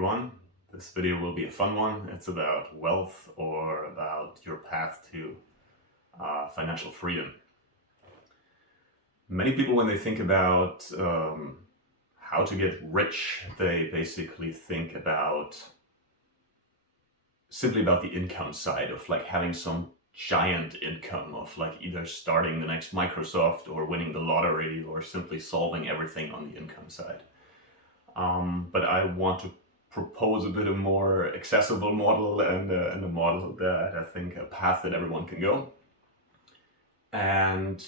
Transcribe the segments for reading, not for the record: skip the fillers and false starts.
everyone. This video will be a fun one. It's about wealth or about your path to financial freedom. Many people, when they think about how to get rich, they basically think about simply about the income side of like having some giant income of like either starting the next Microsoft or winning the lottery or simply solving everything on the income side. But I want to propose a bit of more accessible model and a model that I think a path that everyone can go. And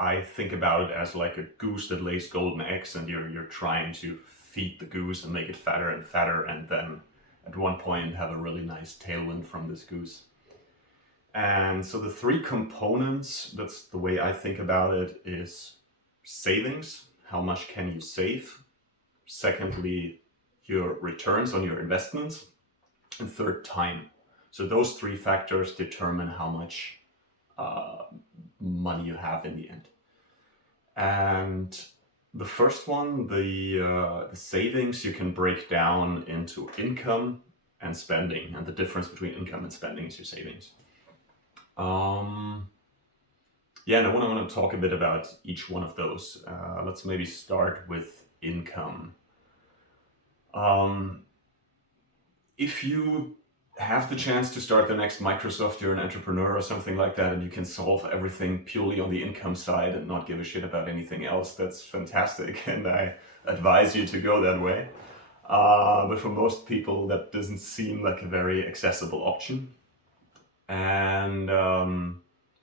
I think about it as like a goose that lays golden eggs, and you're trying to feed the goose and make it fatter and fatter, and then at one point have a really nice tailwind from this goose. And so the three components, that's the way I think about it, is savings. How much can you save? Secondly, your returns on your investments. And third, time. So those three factors determine how much money you have in the end. And the first one, the savings, you can break down into income and spending, and the difference between income and spending is your savings. Yeah, and I want to talk a bit about each one of those. Let's maybe start with income. If you have the chance to start the next Microsoft, you're an entrepreneur or something like that, and you can solve everything purely on the income side and not give a shit about anything else, that's fantastic, and I advise you to go that way. But for most people, that doesn't seem like a very accessible option. And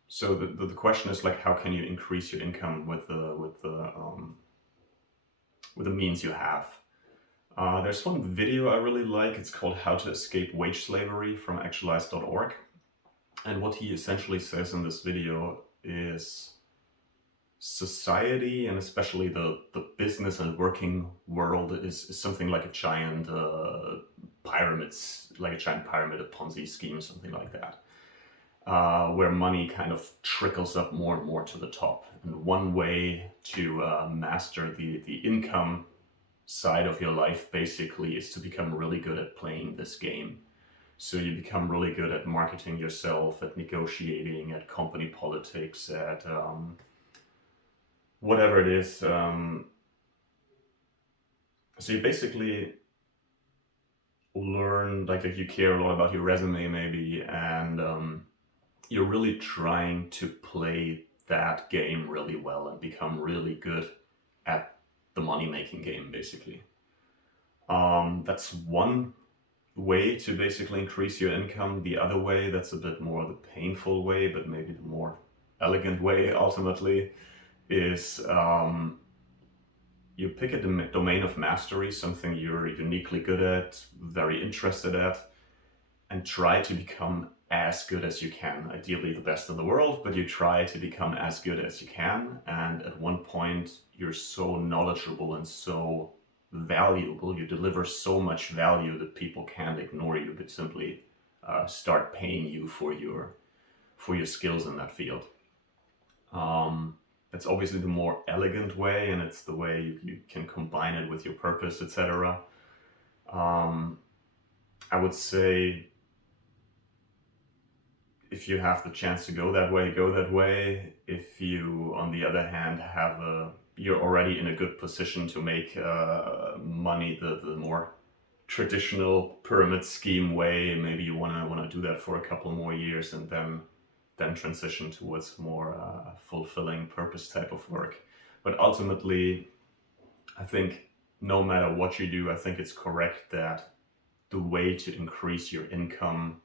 so the question is like, how can you increase your income with the means you have? There's one video I really like. It's called How to Escape Wage Slavery from actualize.org. And what he essentially says in this video is society, and especially the business and working world, is something like a giant pyramid, a Ponzi scheme, something like that, where money kind of trickles up more and more to the top. And one way to master the income side of your life basically is to become really good at playing this game. So you become really good at marketing yourself, at negotiating, at company politics, at whatever it is. So you basically learn, like you care a lot about your resume maybe, and you're really trying to play that game really well and become really good at the money-making game, basically. That's one way to basically increase your income. The other way, that's a bit more the painful way, but maybe the more elegant way ultimately, is you pick a domain of mastery, something you're uniquely good at, very interested at, and try to become as good as you can. Ideally the best in the world, but you try to become as good as you can. And at one point you're so knowledgeable and so valuable, you deliver so much value that people can't ignore you, but simply start paying you for your skills in that field. That's obviously the more elegant way, and it's the way you can combine it with your purpose, etc. I would say, if you have the chance to go that way, go that way. If you, on the other hand, you're already in a good position to make money the more traditional pyramid scheme way, maybe you wanna do that for a couple more years and then transition towards more fulfilling purpose type of work. But ultimately, I think no matter what you do, I think it's correct that the way to increase your income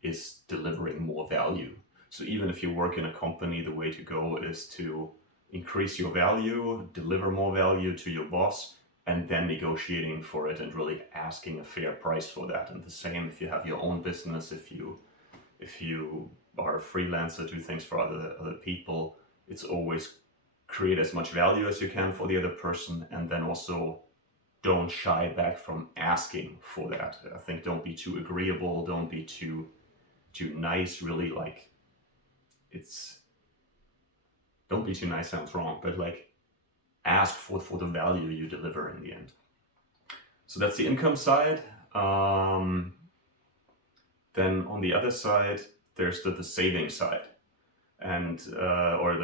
is delivering more value. So even if you work in a company, the way to go is to increase your value, deliver more value to your boss, and then negotiating for it and really asking a fair price for that. And the same if you have your own business, if you are a freelancer, do things for other people, it's always create as much value as you can for the other person, and then also don't shy back from asking for that. I think don't be too agreeable, don't be too nice, really, like don't be too nice sounds wrong, but like ask for the value you deliver in the end. So that's the income side. Then on the other side, there's the saving side, and or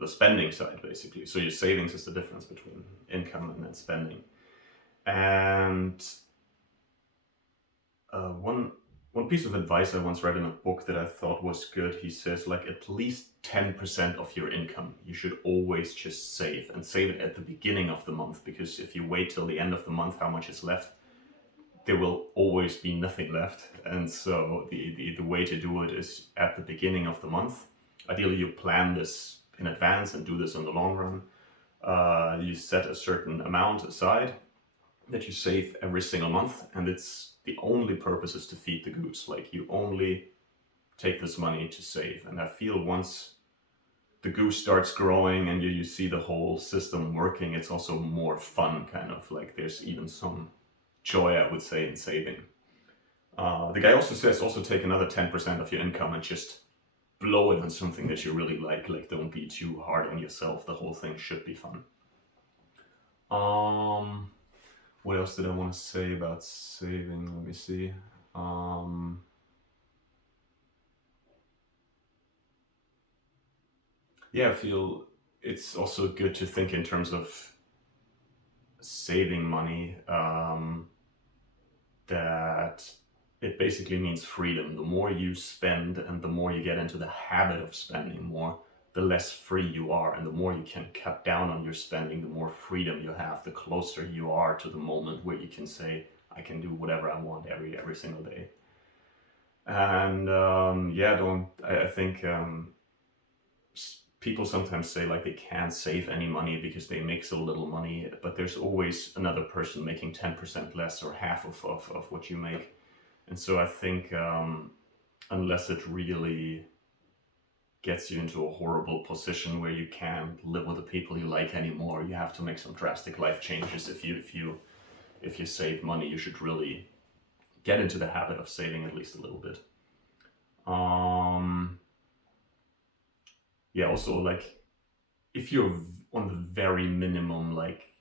the spending side basically. So your savings is the difference between income and then spending. And one piece of advice I once read in a book that I thought was good, he says like at least 10% of your income you should always just save, and save it at the beginning of the month, because if you wait till the end of the month how much is left, there will always be nothing left. And so the way to do it is at the beginning of the month. Ideally you plan this in advance and do this in the long run. You set a certain amount aside that you save every single month, and it's the only purpose is to feed the goose. Like you only take this money to save. And I feel once the goose starts growing and you see the whole system working, it's also more fun, kind of like there's even some joy, I would say, in saving. The guy also says also take another 10% of your income and just blow it on something that you really like don't be too hard on yourself. The whole thing should be fun. What else did I want to say about saving? Let me see. Yeah, I feel it's also good to think in terms of saving money, that it basically means freedom. The more you spend and the more you get into the habit of spending more, the less free you are. And the more you can cut down on your spending, the more freedom you have, the closer you are to the moment where you can say, I can do whatever I want every single day. And I think people sometimes say like they can't save any money because they make so little money, but there's always another person making 10% less or half of what you make. And so I think unless it really gets you into a horrible position where you can't live with the people you like anymore, you have to make some drastic life changes. If you save money, you should really get into the habit of saving at least a little bit. Yeah, also like if you're on the very minimum, like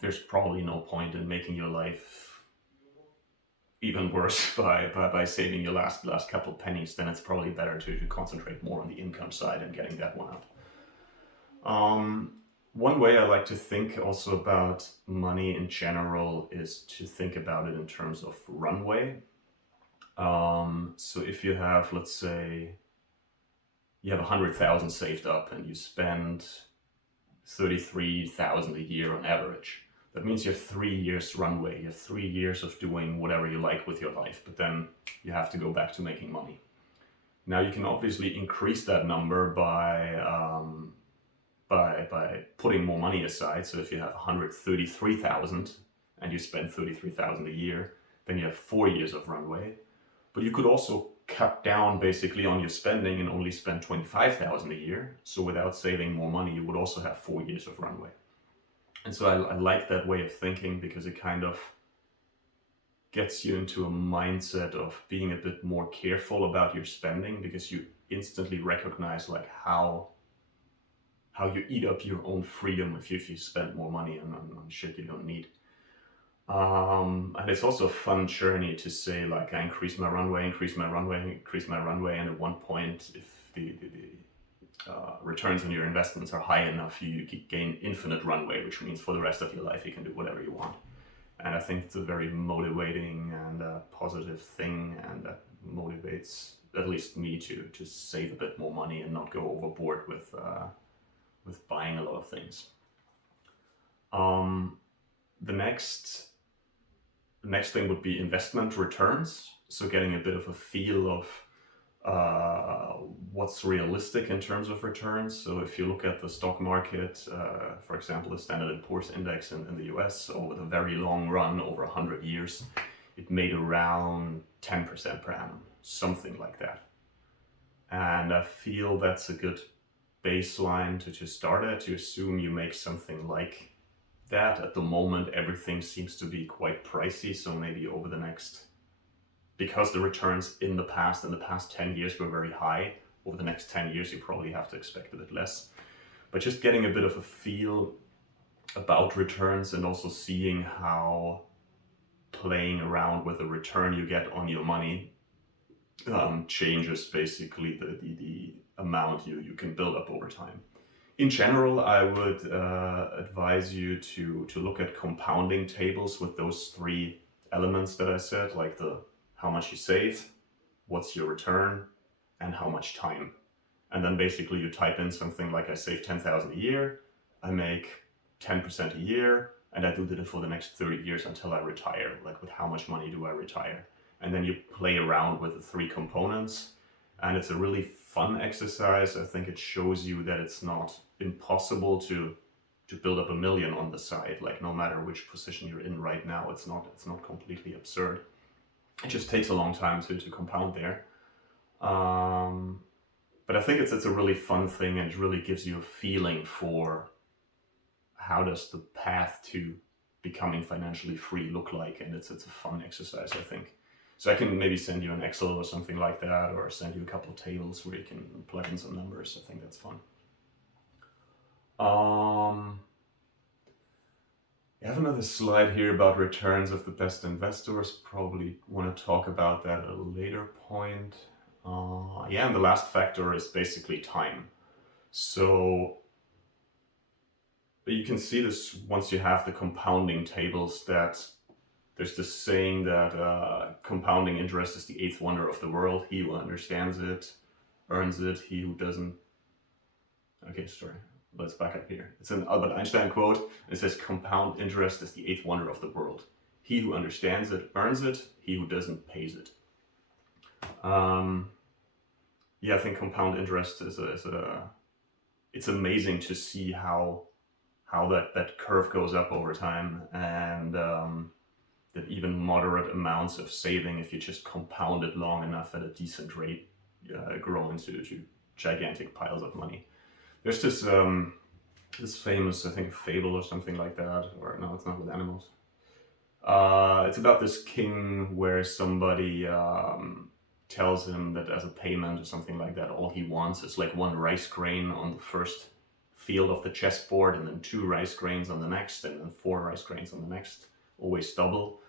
there's probably no point in making your life even worse by saving your last couple pennies. Then it's probably better to concentrate more on the income side and getting that one up. One way I like to think also about money in general is to think about it in terms of runway. So if you have, let's say, you have 100,000 saved up and you spend 33,000 a year on average. That means you have 3 years runway. You have 3 years of doing whatever you like with your life, but then you have to go back to making money. Now you can obviously increase that number by putting more money aside. So if you have 133,000 and you spend 33,000 a year, then you have 4 years of runway. But you could also cut down basically on your spending and only spend 25,000 a year. So without saving more money, you would also have 4 years of runway. And so I like that way of thinking because it kind of gets you into a mindset of being a bit more careful about your spending, because you instantly recognize like how you eat up your own freedom if you spend more money on shit you don't need. And it's also a fun journey to say like I increase my runway, and at one point, if the returns on your investments are high enough, you gain infinite runway, which means for the rest of your life you can do whatever you want. And I think it's a very motivating and positive thing, and that motivates at least me to save a bit more money and not go overboard with buying a lot of things. The next thing would be investment returns. So getting a bit of a feel of what's realistic in terms of returns. So if you look at the stock market, for example, the Standard & Poor's index in the US, over the very long run, over 100 years, it made around 10% per annum, something like that. And I feel that's a good baseline to start at, to assume you make something like that. At the moment, everything seems to be quite pricey, so maybe over the next, because the returns in the past 10 years were very high, over the next 10 years you probably have to expect a bit less. But just getting a bit of a feel about returns and also seeing how playing around with the return you get on your money changes basically the amount you can build up over time. In general, I would advise you to look at compounding tables with those three elements that I said, like the how much you save, what's your return, and how much time. And then basically you type in something like I save 10,000 a year, I make 10% a year, and I do that for the next 30 years until I retire. Like, with how much money do I retire? And then you play around with the three components, and it's a really fun exercise. I think it shows you that it's not impossible to build up $1 million on the side. Like, no matter which position you're in right now, it's not completely absurd. It just takes a long time to compound there. But I think it's a really fun thing, and it really gives you a feeling for how does the path to becoming financially free look like, and it's a fun exercise, I think. So I can maybe send you an Excel or something like that, or send you a couple of tables where you can plug in some numbers. I think that's fun. I have another slide here about returns of the best investors. Probably want to talk about that at a later point. Yeah, and the last factor is basically time. So you can see this once you have the compounding tables, that there's this saying that compounding interest is the eighth wonder of the world. He who understands it earns it. He who doesn't. Okay, sorry. Let's back up here. It's an Albert Einstein quote. It says, compound interest is the eighth wonder of the world. He who understands it earns it. He who doesn't pays it. Yeah, I think compound interest it's amazing to see how that curve goes up over time, and that even moderate amounts of saving, if you just compound it long enough at a decent rate, grow into gigantic piles of money. There's this famous, I think, fable or something like that, or no, it's not with animals. It's about this king where somebody tells him that as a payment or something like that, all he wants is like 1 rice grain on the first field of the chessboard, and then 2 rice grains on the next, and then 4 rice grains on the next, always double.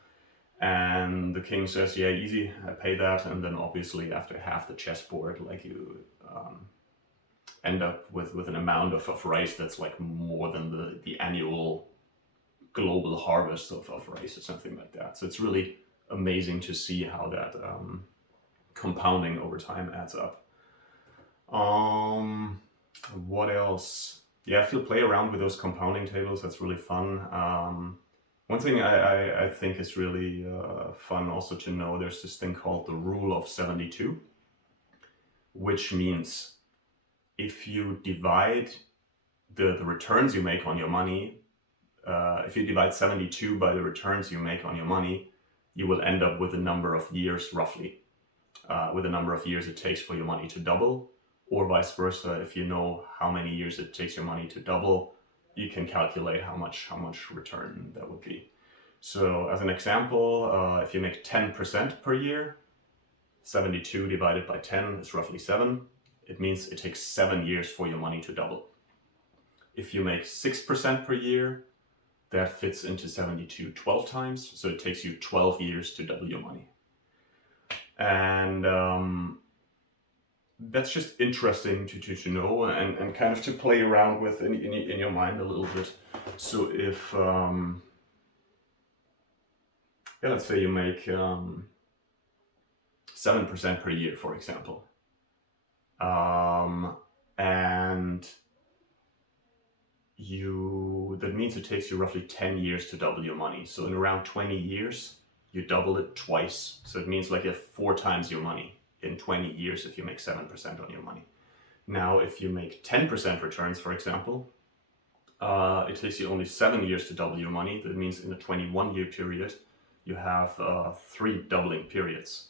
And the king says, yeah, easy, I pay that. And then obviously after half the chessboard, like, you end up with an amount of rice that's like more than the annual global harvest of rice or something like that. So it's really amazing to see how that compounding over time adds up. What else? Yeah, if you play around with those compounding tables, that's really fun. One thing I think is really fun also to know, there's this thing called the rule of 72, which means if you divide the returns you make on your money, if you divide 72 by the returns you make on your money, you will end up with a number of years, roughly, with a number of years it takes for your money to double, or vice versa. If you know how many years it takes your money to double, you can calculate how much return that would be. So as an example, if you make 10% per year, 72 divided by 10 is roughly 7. It means it takes 7 years for your money to double. If you make 6% per year, that fits into 72 12 times. So it takes you 12 years to double your money. And that's just interesting to know, and kind of to play around with in your mind a little bit. So if, yeah, let's say you make 7% per year, for example. And that means it takes you roughly 10 years to double your money. So in around 20 years, you double it twice. So it means like you have 4 times your money in 20 years if you make 7% on your money. Now, if you make 10% returns, for example, it takes you only 7 years to double your money. That means in a 21-year period, you have 3 doubling periods.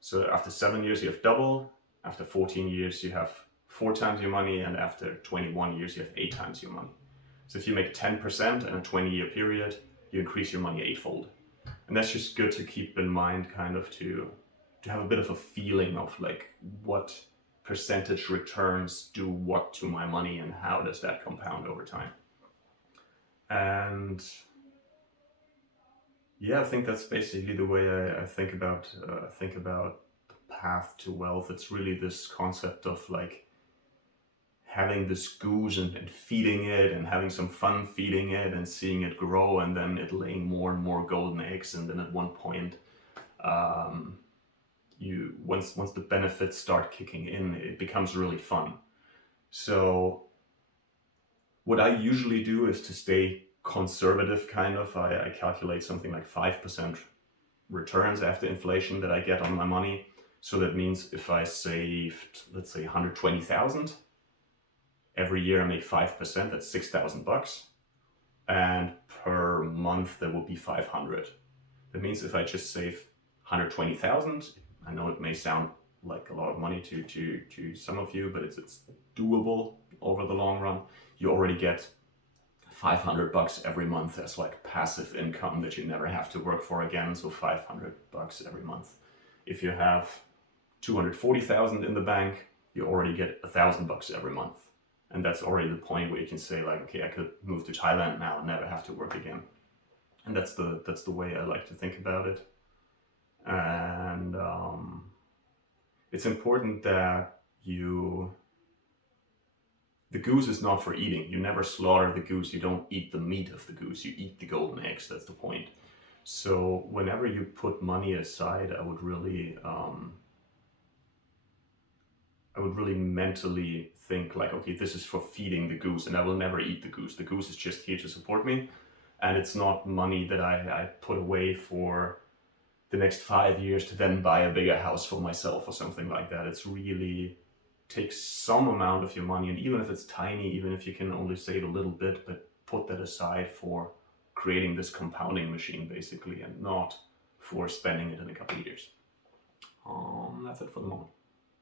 So after 7 years, you have double. After 14 years, you have 4 times your money. And after 21 years, you have 8 times your money. So if you make 10% in a 20-year period, you increase your money 8-fold. And that's just good to keep in mind, kind of to have a bit of a feeling of like what percentage returns do what to my money and how does that compound over time. And Yeah, I think that's basically the way I think about the path to wealth. It's really this concept of like having this goose and feeding it and having some fun feeding it and seeing it grow and then it laying more and more golden eggs, and then at one point, um, you once the benefits start kicking in, it becomes really fun. So what I usually do is to stay conservative, kind of. I calculate something like 5% returns after inflation that I get on my money. So that means if I saved, let's say, 120,000 every year, I make 5%. That's $6,000, and per month that would be 500. That means if I just save 120,000, I know it may sound like a lot of money to some of you, but it's doable over the long run. You already get $500 every month as like passive income that you never have to work for again. So $500 every month. If you have 240,000 in the bank, you already get $1,000 every month. And that's already the point where you can say like, okay, I could move to Thailand now and never have to work again. And that's the way I like to think about it. And it's important that the goose is not for eating. You never slaughter the goose. You don't eat the meat of the goose. You eat the golden eggs. That's the point. So whenever you put money aside, I would really mentally think like, okay, this is for feeding the goose, and I will never eat the goose. The goose is just here to support me, and it's not money that I put away for the next 5 years to then buy a bigger house for myself or something like that. It's really takes some amount of your money, and even if it's tiny, even if you can only save a little bit, but put that aside for creating this compounding machine basically, and not for spending it in a couple of years. That's it for the moment.